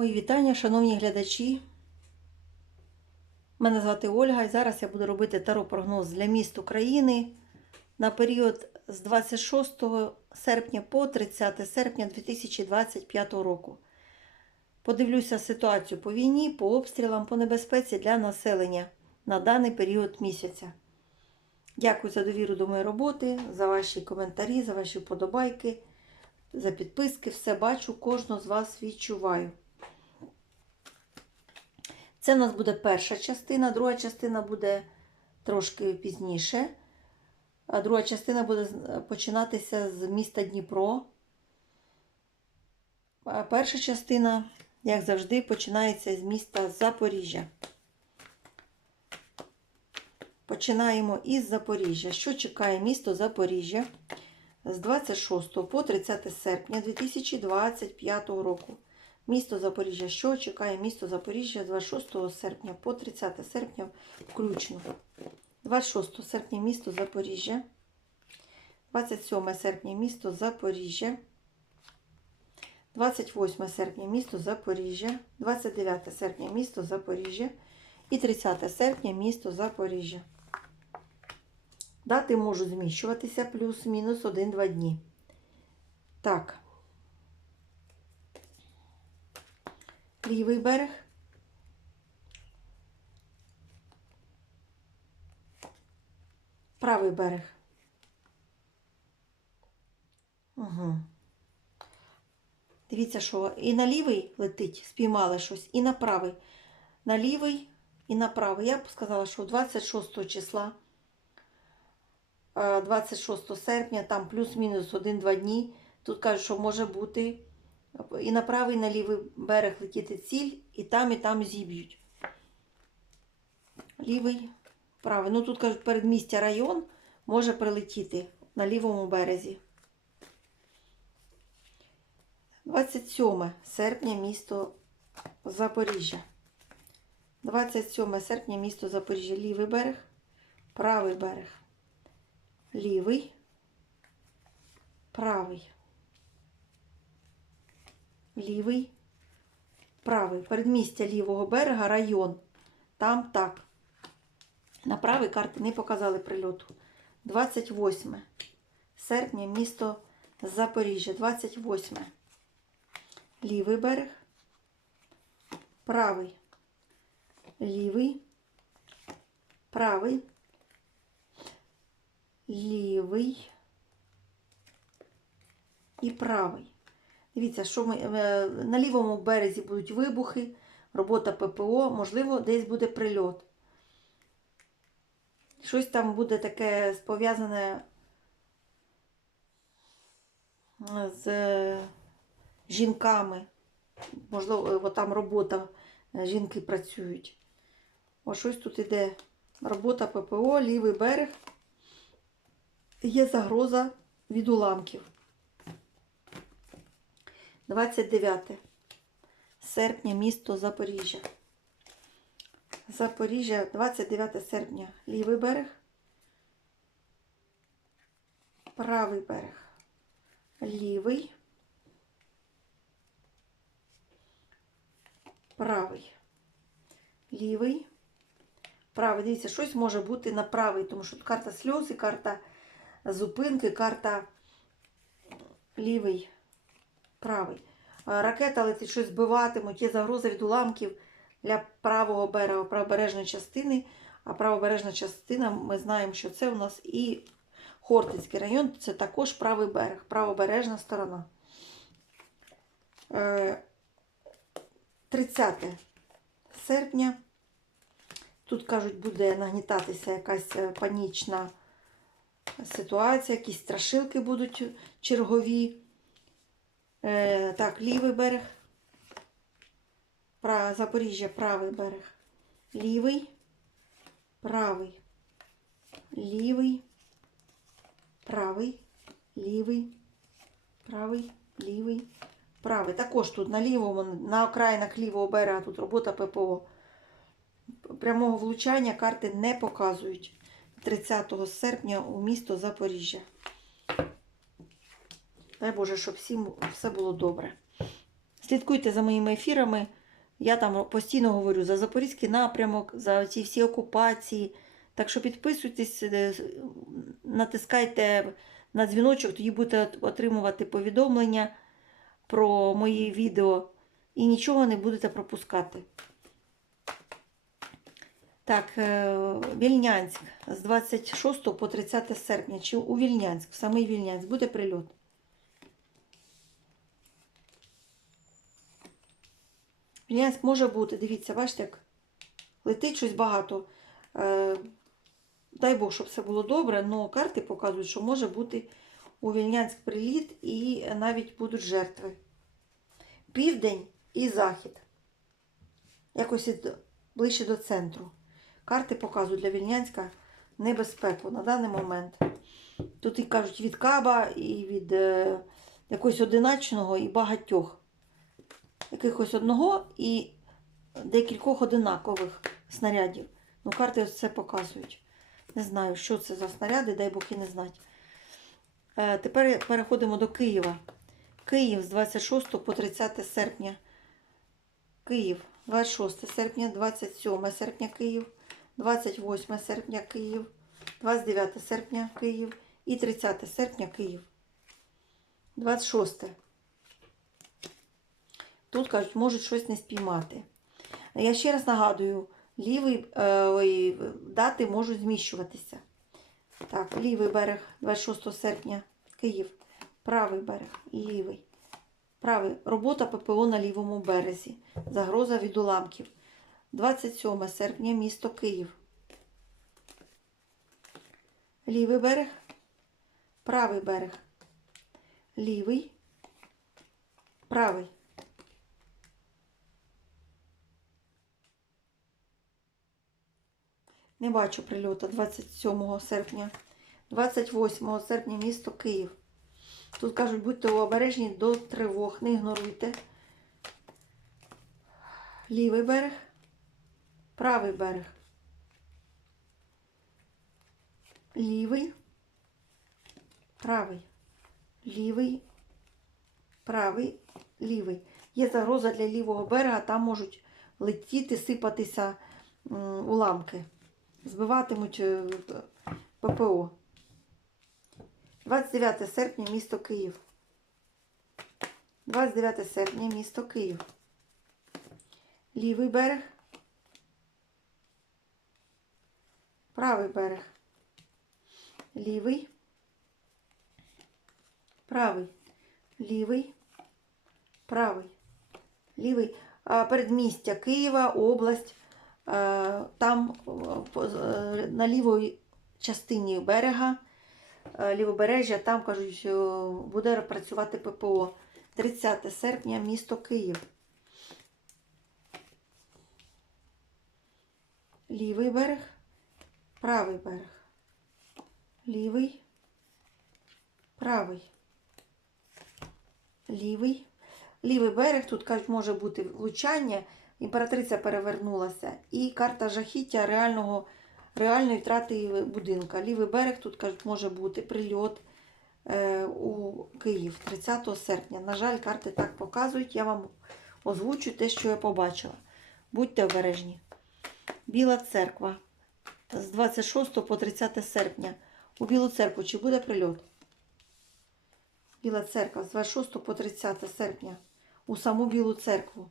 Мої вітання, шановні глядачі. Мене звати Ольга і зараз я буду робити таро-прогноз для міст України на період з 26 серпня по 30 серпня 2025 року. Подивлюся ситуацію по війні, по обстрілам, по небезпеці для населення на даний період місяця. Дякую за довіру до моєї роботи, за ваші коментарі, за ваші вподобайки, за підписки. Все бачу, кожного з вас відчуваю. Це в нас буде перша частина, друга частина буде трошки пізніше. А друга частина буде починатися з міста Дніпро. А перша частина, як завжди, починається з міста Запоріжжя. Починаємо із Запоріжжя. Що чекає місто Запоріжжя з 26 по 30 серпня 2025 року? Місто Запоріжжя. Що чекає місто Запоріжжя з 26 серпня по 30 серпня включно? 26 серпня місто Запоріжжя. 27 серпня місто Запоріжжя. 28 серпня місто Запоріжжя. 29 серпня місто Запоріжжя. І 30 серпня місто Запоріжжя. Дати можуть зміщуватися плюс-мінус 1-2 дні. Так. Лівий берег. Правий берег. Угу. Дивіться, що і на лівий летить, спіймали щось, і на правий. На лівий і на правий. Я б сказала, що 26 числа, е, 26 серпня, там плюс-мінус 1-2 дні. Тут кажуть, що може бути і на правий, і на лівий берег летіти ціль, і там, і там зіб'ють. Лівий, правий. Ну тут кажуть, передмістя район може прилетіти на лівому березі. 27 серпня місто Запоріжжя. 27 серпня місто Запоріжжя. Лівий берег, правий берег. Лівий, правий. Лівий, правий. Передмістя лівого берега, район. Там так. На правій карти не показали прильоту. 28 серпня місто Запоріжжя. 28. Лівий берег. Правий. Лівий. Правий. Лівий. І правий. Дивіться, що ми е, на лівому березі будуть вибухи, робота ППО, можливо, десь буде прильот. Щось там буде таке пов'язане з е, жінками. Можливо, е, там робота, е, жінки працюють. О, щось тут іде робота ППО, лівий берег. Є загроза від уламків. 29 серпня, місто Запоріжжя. Запоріжжя, 29 серпня, лівий берег, правий берег, лівий, правий, лівий, правий. Дивіться, щось може бути на правий, тому що тут карта сльози, карта зупинки, карта лівий правий. Е, Ракета летить, щось збиватимуть, є загроза від уламків для правого берега, правобережної частини. А правобережна частина, ми знаємо, що це у нас і Хортицький район, це також правий берег, правобережна сторона. Е, 30 серпня. Тут, кажуть, буде нагнітатися якась е, панічна ситуація, якісь страшилки будуть чергові. Е, так, лівий берег. Пра, Запоріжжя, правий берег. Лівий, правий, лівий, правий, лівий, правий, лівий, правий. Також тут на лівому, на окраїнах лівого берега тут робота ППО. Прямого влучання карти не показують 30 серпня у місто Запоріжжя. Дай Боже, щоб всім все було добре. Слідкуйте за моїми ефірами. Я там постійно говорю за Запорізький напрямок, за ці всі окупації. Так що підписуйтесь, е, натискайте на дзвіночок, тоді будете отримувати повідомлення про мої відео і нічого не будете пропускати. Так, е, Вільнянськ з 26 по 30 серпня. Чи у Вільнянськ, в самий Вільнянськ буде прильот? Вільнянськ може бути, дивіться, бачите, як летить щось багато. Е, дай Бог, щоб все було добре, але карти показують, що може бути у Вільнянськ приліт і навіть будуть жертви. Південь і захід. Якось ближче до центру. Карти показують для Вільнянська небезпеку на даний момент. Тут і кажуть від каба, і від е, якогось одиначного, і багатьох. Якихось одного і декількох одинакових снарядів. Ну, карти це показують. Не знаю, що це за снаряди, дай Бог і не знати. Е, тепер переходимо до Києва. Київ з 26 по 30 серпня. Київ 26 серпня, 27 серпня Київ, 28 серпня Київ, 29 серпня Київ і 30 серпня Київ. 26. Тут кажуть, можуть щось не спіймати. Я ще раз нагадую, лівий е, дати можуть зміщуватися. Так, лівий берег 26 серпня Київ, правий берег і лівий. Правий. Робота ППО на лівому березі. Загроза від уламків. 27 серпня місто Київ. Лівий берег. Правий берег. Лівий. Правий. Не бачу прильоту 27 серпня. 28 серпня місто Київ. Тут кажуть, будьте обережні до тривог, не ігноруйте. Лівий берег, правий берег. Лівий, правий, лівий, правий, лівий. Є загроза для лівого берега, там можуть летіти, сипатися уламки. Збиватимуть е, ППО. 29 серпня місто Київ. 29 серпня місто Київ. Лівий берег. Правий берег. Лівий. Правий. Лівий. Правий. Лівий. Передмістя Києва, область. Е, Там е, е, на лівій частині берега лівобережжя, там кажуть, буде працювати ППО. 30 серпня, місто Київ. Лівий берег, правий берег. Лівий, правий. Лівий. Лівий берег, тут кажуть, може бути влучання. Імператриця перевернулася. І карта жахіття реального реальної втрати будинка. Лівий берег тут кажуть, може бути прильот е, у Київ 30 серпня. На жаль, карти так показують. Я вам озвучу те, що я побачила. Будьте обережні. Біла церква з 26 по 30 серпня. У Білу церкву чи буде прильот? Біла церква з 26 по 30 серпня. У саму Білу церкву.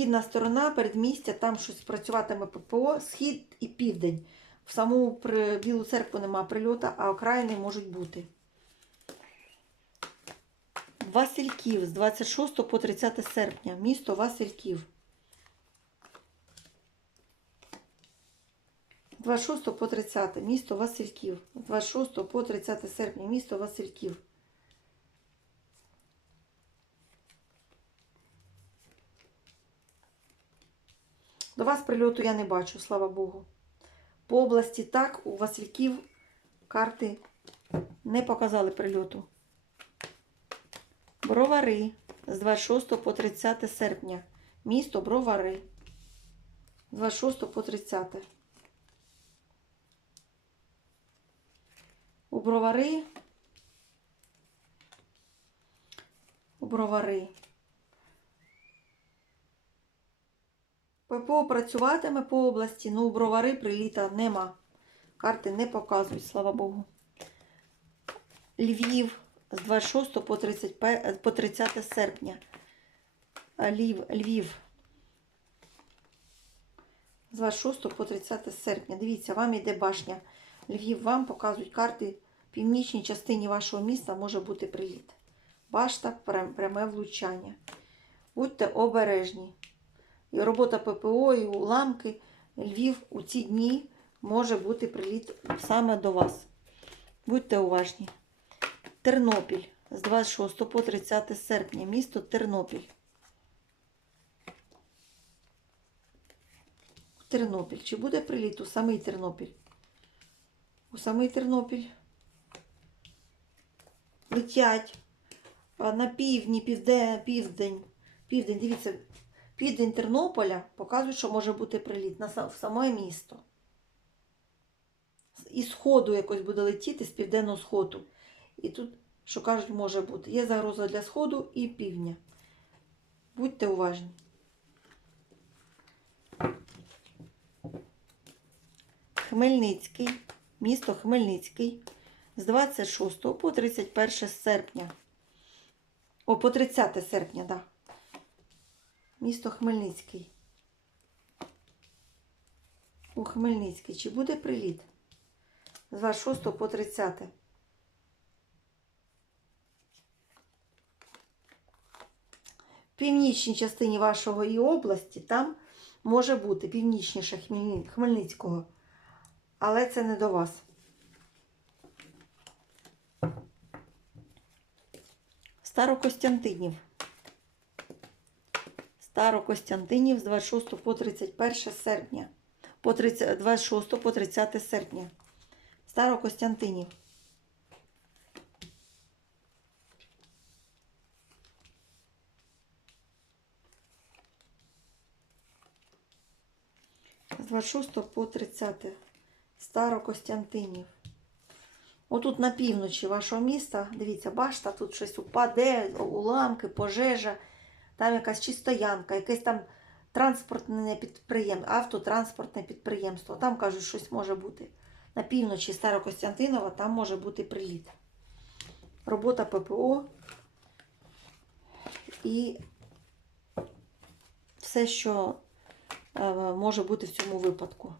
Східна сторона передмістя, там щось працюватиме ППО, схід і південь. В саму Білу церкву нема прильота, а окраїни можуть бути. Васильків з 26 по 30 серпня. Місто Васильків. 26 по 30 місто Васильків. 26 по 30 серпня місто Васильків. До вас прильоту я не бачу, слава Богу. По області так, у Васильків карти не показали прильоту. Бровари з 26 по 30 серпня. Місто Бровари. З 26 по 30. У Бровари У бровари. ППО працюватиме по області, ну бровари приліта нема. Карти не показують, слава Богу. Львів з 26 по 30, по 30 серпня. Львів, Львів. З 26 по 30 серпня. Дивіться, вам іде башня. Львів вам показують карти. В північній частині вашого міста може бути приліт. Башта пряме влучання. Будьте обережні. І робота ППО, і уламки. Львів у ці дні може бути приліт саме до вас. Будьте уважні. Тернопіль з 26 по 30 серпня. Місто Тернопіль. Тернопіль. Чи буде приліт у самий Тернопіль? У самий Тернопіль. Летять на півдні, південь, південь. Південь, дивіться, південь Тернополя показує, що може бути приліт на в саме місто. І сходу якось буде летіти з південного сходу. І тут, що кажуть, може бути. Є загроза для сходу і півдня. Будьте уважні. Хмельницький, місто Хмельницький з 26 по 31 серпня. О, по 30 серпня, так. Да. Місто Хмельницький. У Хмельницький. Чи буде приліт? З 26 по 30. В північній частині вашого і області там може бути північніше Хмельницького. Але це не до вас. Старокостянтинів. Старокостянтинів з 26 по 31 серпня. По 30, 26 по 30 серпня. Старокостянтинів. З 26 по 30. Старокостянтинів. Отут на півночі вашого міста, дивіться, башта, тут щось упаде, уламки, пожежа, там якась чи стоянка, якесь там транспортне підприємство, автотранспортне підприємство. Там кажуть, щось може бути. На півночі Старокостянтинова там може бути приліт. Робота ППО і все, що е, може бути в цьому випадку.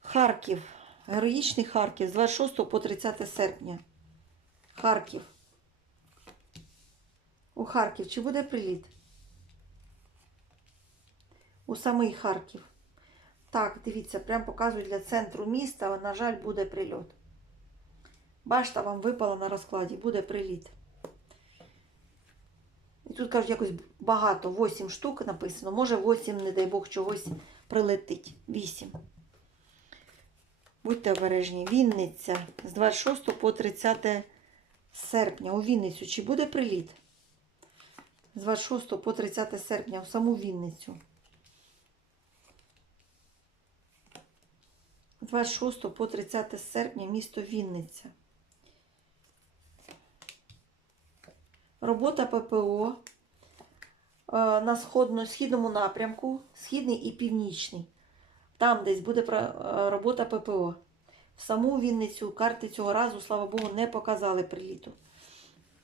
Харків. Героїчний Харків з 26 по 30 серпня. Харків. У Харків. Чи буде приліт? У самий Харків. Так, дивіться, прям показують для центру міста. На жаль, буде прильот. Башта вам випала на розкладі, буде приліт. І тут кажуть, якось багато, 8 штук написано. Може 8, не дай Бог, чогось прилетить. 8. Будьте обережні. Вінниця з 26 по 30 серпня. У Вінницю. Чи буде приліт? З 26 по 30 серпня у саму Вінницю. З 26 по 30 серпня місто Вінниця. Робота ППО е, на сходно, східному напрямку, східний і північний. Там десь буде е, робота ППО. В саму Вінницю карти цього разу, слава Богу, не показали приліту.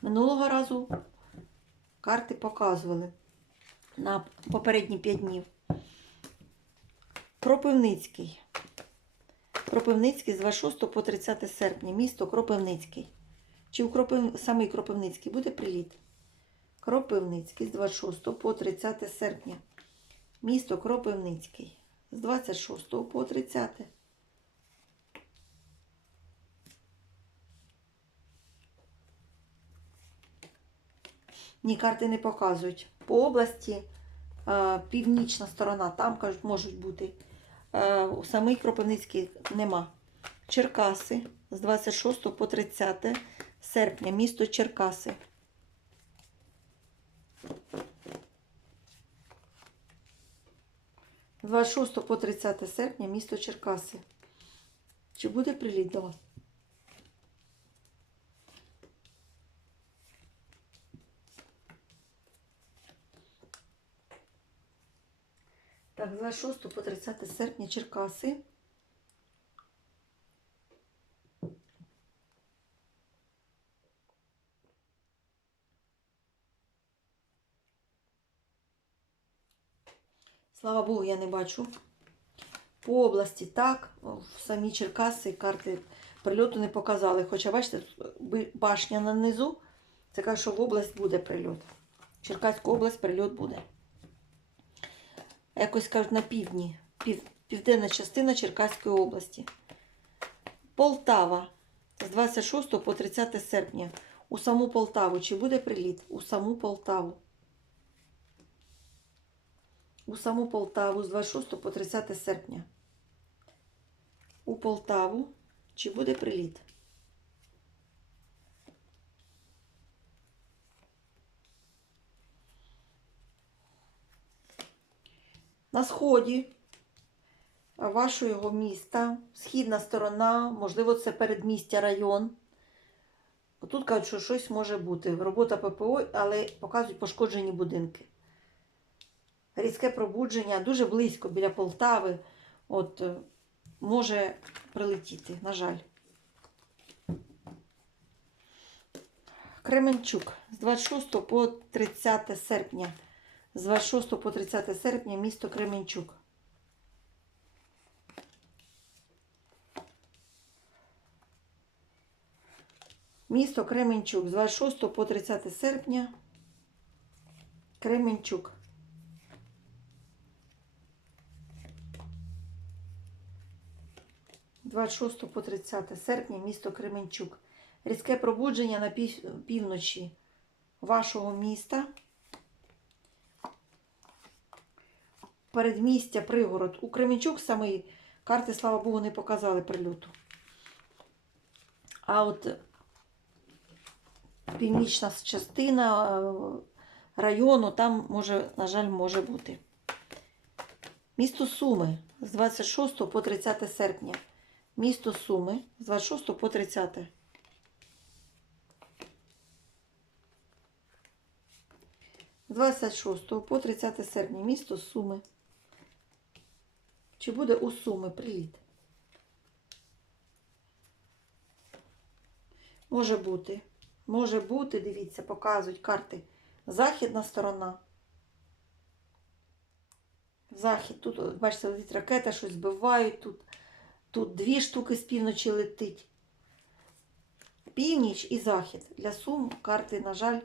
Минулого разу карти показували на попередні 5 днів. Кропивницький. Кропивницький з 26 по 30 серпня. Місто Кропивницький. Чи у Кропив... самий Кропивницький буде приліт? Кропивницький з 26 по 30 серпня. Місто Кропивницький. З 26 по 30. Ні, карти не показують. По області е, північна сторона, там кажуть, можуть бути. Е, у самий Кропивницький нема. Черкаси з 26 по 30 серпня. Місто Черкаси. З 26 по 30 серпня місто Черкаси. Чи буде приліт до вас? 26 по 30 серпня Черкаси. Слава Богу, я не бачу. По області так, в самі Черкаси карти прильоту не показали. Хоча, бачите, башня на низу, це каже, що в область буде прильот. Черкаську область прильот буде. Якось кажуть на півдні, пів, південна частина Черкаської області. Полтава з 26 по 30 серпня. У саму Полтаву. Чи буде приліт? У саму Полтаву. У саму Полтаву з 26 по 30 серпня. У Полтаву. Чи буде приліт? На сході вашого міста, східна сторона, можливо, це передмістя район. Тут кажуть, що щось може бути. Робота ППО, але показують пошкоджені будинки. Різке пробудження дуже близько біля Полтави. От е, може прилетіти, на жаль. Кременчук з 26 по 30 серпня. З 26 по 30 серпня місто Кременчук. Місто Кременчук з 26 по 30 серпня. Кременчук. З 26 по 30 серпня місто Кременчук. Різке пробудження на пів- півночі вашого міста. Передмістя, пригород. У Кременчук самий карти, слава Богу, не показали прильоту. А от північна частина е, району, там може, на жаль, може бути. Місто Суми з 26 по 30 серпня. Місто Суми з 26 по 30. З 26 по 30 серпня місто Суми. Чи буде у Суми приліт? Може бути. Може бути, дивіться, показують карти. Західна сторона. Захід. Тут, бачите, летить ракета, щось збивають. Тут, тут дві штуки з півночі летить. Північ і захід. Для Сум карти, на жаль, е,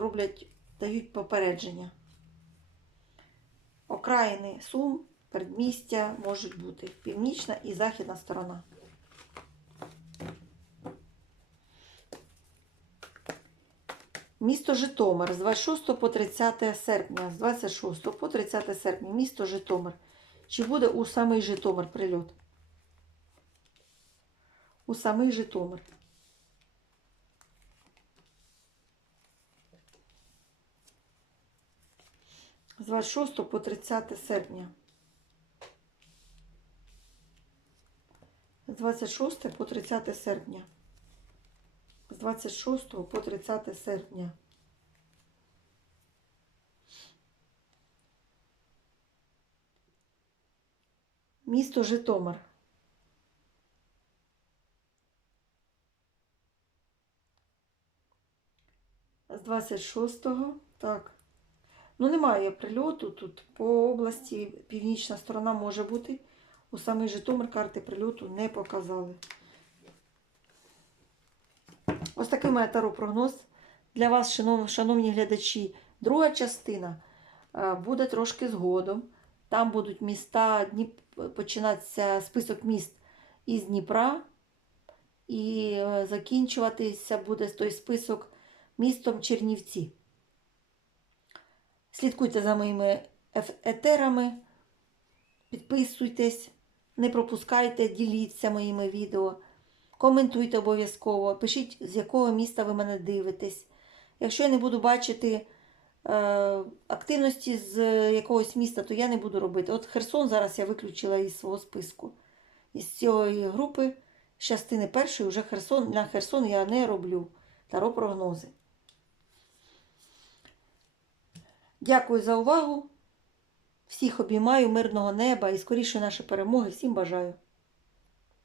роблять, дають попередження. Окраїни Сум, передмістя можуть бути. Північна і західна сторона. Місто Житомир з 26 по 30 серпня. З 26 по 30 серпня. Місто Житомир. Чи буде у самий Житомир прильот? У самий Житомир. З 26 по 30 серпня. З 26 по 30 серпня. З 26 по 30 серпня. Місто Житомир. З 26-го. Так. Ну, немає прильоту тут. По області північна сторона може бути. У самий Житомир карти прильоту не показали. Ось такий має таро прогноз для вас, шанов- шановні глядачі. Друга частина е, буде трошки згодом. Там будуть міста, починатися список міст із Дніпра. І е, закінчуватися буде той список містом Чернівці. Слідкуйте за моїми етерами, підписуйтесь, не пропускайте, діліться моїми відео. Коментуйте обов'язково, пишіть, з якого міста ви мене дивитесь. Якщо я не буду бачити е, активності з якогось міста, то я не буду робити. От Херсон зараз я виключила із свого списку. Із цієї групи, з частини першої, вже Херсон, на Херсон я не роблю таро прогнози. Дякую за увагу. Всіх обіймаю, мирного неба і скоріше нашої перемоги. Всім бажаю.